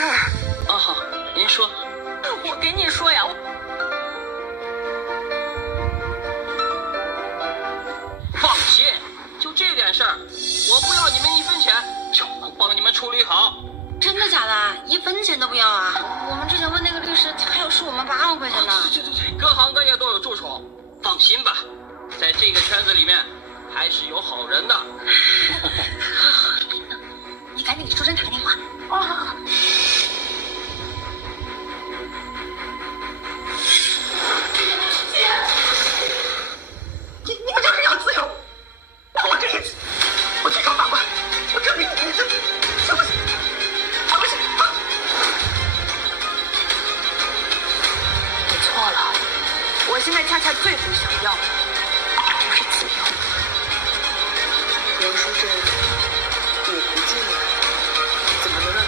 事儿。啊，好，您说。我跟你说呀，放心，就这点事儿，我不要你们1分钱，就能帮你们处理好。真的假的？1分钱都不要啊？我们之前问那个律师，他还要收我们8万块钱呢。对，各行各业都有助手，放心吧，在这个圈子里面还是有好人的。你赶紧给淑珍打个电话。哦。你们就是要自由，那我这一次，我去找法官，我证明你们自己，行不行？行不行？你错了，我现在恰恰最不想要的就是自由。袁淑珍，我不住了，怎么能让